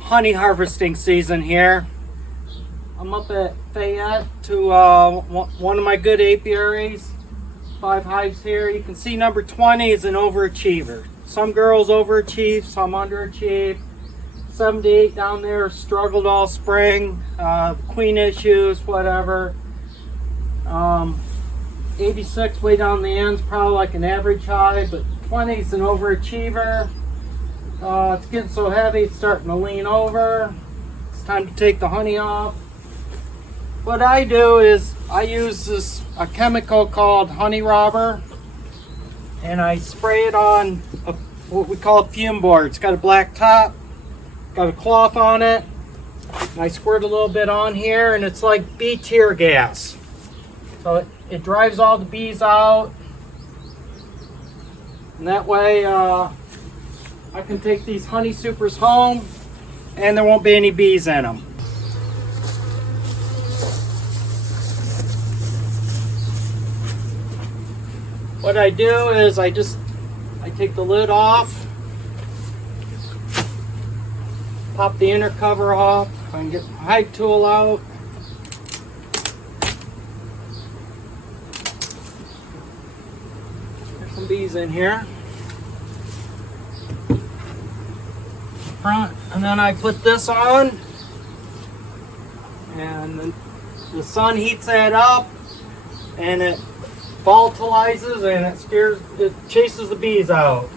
honey harvesting season here. I'm up at Fayette to one of my good apiaries. 5 hives here. You can see number 20 is an overachiever. Some girls overachieve, some underachieve. 78 down there struggled all spring, queen issues, whatever. 86 way down the end's probably like an average hive, but 20 is an overachiever. It's getting so heavy, it's starting to lean over. It's time to take the honey off. What I do is I use a chemical called honey robber, and I spray it on what we call a fume board. It's got a black top, got a cloth on it, and I squirt a little bit on here, and it's like bee tear gas. So it drives all the bees out, and that way I can take these honey supers home and there won't be any bees in them. What I do is I take the lid off, pop the inner cover off, I can get my hive tool out. There's some bees in here. Front, and then I put this on, and the sun heats that up, and it volatilizes and it chases the bees out.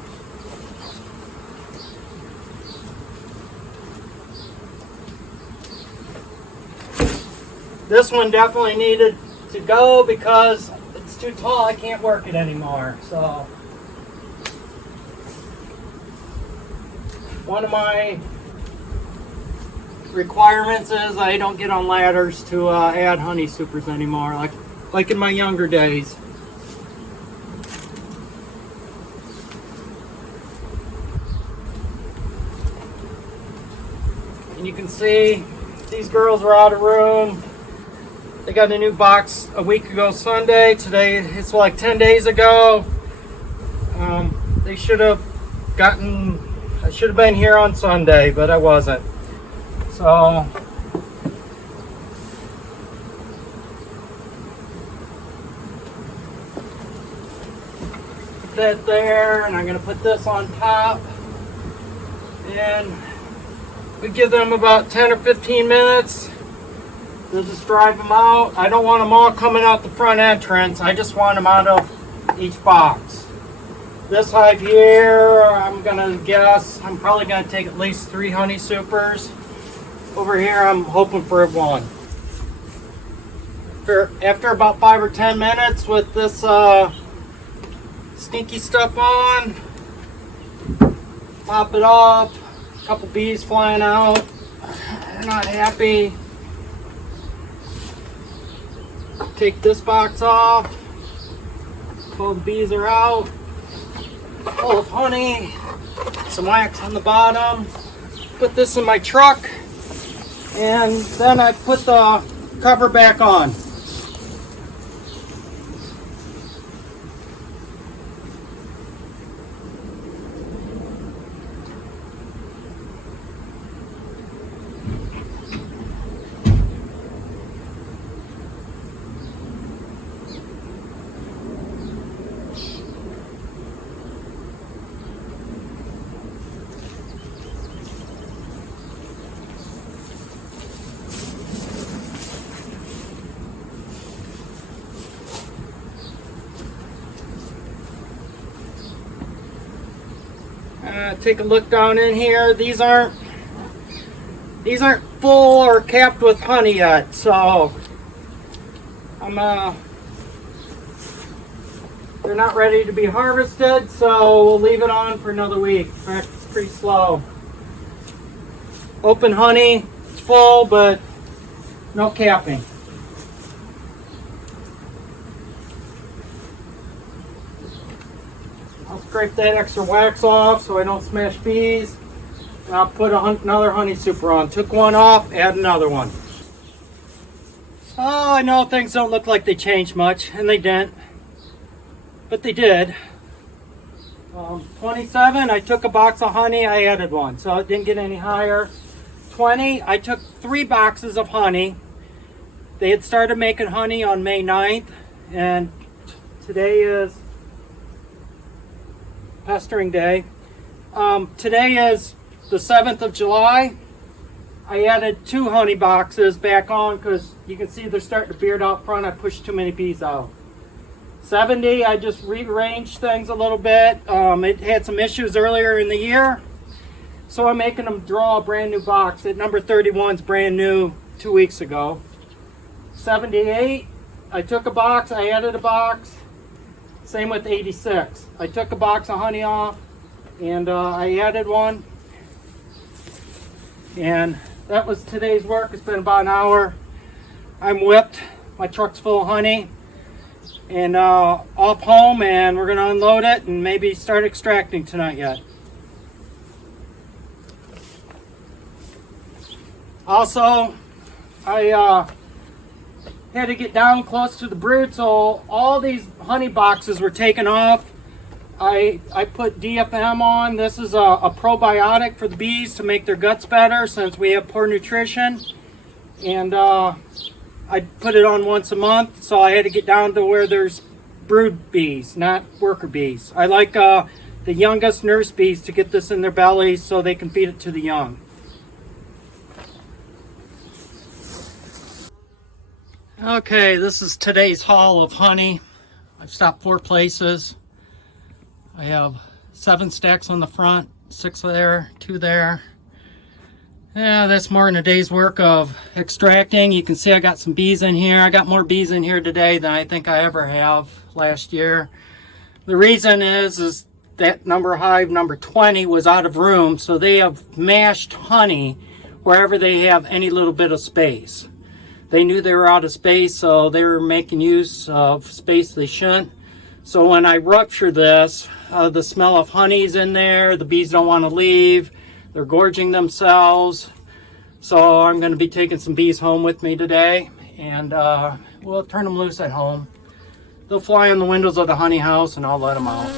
This one definitely needed to go because it's too tall. I can't work it anymore. So one of my requirements is I don't get on ladders to add honey supers anymore, like in my younger days. And you can see these girls are out of room. They got a new box a week ago Sunday. Today it's like 10 days ago. They should have gotten, I should have been here on Sunday, but I wasn't. So put that there, and I'm going to put this on top, and we give them about 10 or 15 minutes. We'll just drive them out. I don't want them all coming out the front entrance. I just want them out of each box. This hive here, I'm gonna guess, I'm probably gonna take at least 3 honey supers. Over here, I'm hoping for 1. After about 5 or 10 minutes with this stinky stuff on, pop it off. A couple bees flying out. They're not happy. Take this box off. All the bees are out. Full of honey. Some wax on the bottom. Put this in my truck. And then I put the cover back on. Take a look down in here. These aren't full or capped with honey yet, so they're not ready to be harvested, so we'll leave it on for another week. In fact, it's pretty slow. Open honey, it's full, but no capping. I'll scrape that extra wax off so I don't smash bees. And I'll put another honey super on. Took one off, add another one. Oh, I know things don't look like they changed much, and they didn't. But they did. 27, I took a box of honey, I added one. So it didn't get any higher. 20. I took 3 boxes of honey. They had started making honey on May 9th, and today is pestering day. Today is the 7th of July. I added 2 honey boxes back on because you can see they're starting to beard out front. I pushed too many bees out. 70, I just rearranged things a little bit. It had some issues earlier in the year, so I'm making them draw a brand new box. At number 31 is brand new 2 weeks ago. 78, I took a box, I added a box. Same with 86. I took a box of honey off and I added one. And that was today's work. It's been about an hour. I'm whipped. My truck's full of honey. And off home, and we're going to unload it and maybe start extracting tonight yet. Also, I had to get down close to the brood, so all these honey boxes were taken off. I put DFM on. This is a probiotic for the bees to make their guts better since we have poor nutrition. And I put it on once a month, so I had to get down to where there's brood bees, not worker bees. I like the youngest nurse bees to get this in their bellies so they can feed it to the young. Okay, this is today's haul of honey. I've stopped 4 places. I have 7 stacks on the front, 6 there, 2 there. Yeah, that's more than a day's work of extracting. You can see I got some bees in here. I got more bees in here today than I think I ever have last year. The reason is that hive number 20 was out of room, so they have mashed honey wherever they have any little bit of space. They knew they were out of space, so they were making use of space they shouldn't. So when I rupture this, the smell of honey's in there. The bees don't want to leave. They're gorging themselves. So I'm going to be taking some bees home with me today, and we'll turn them loose at home. They'll fly in the windows of the honey house and I'll let them out.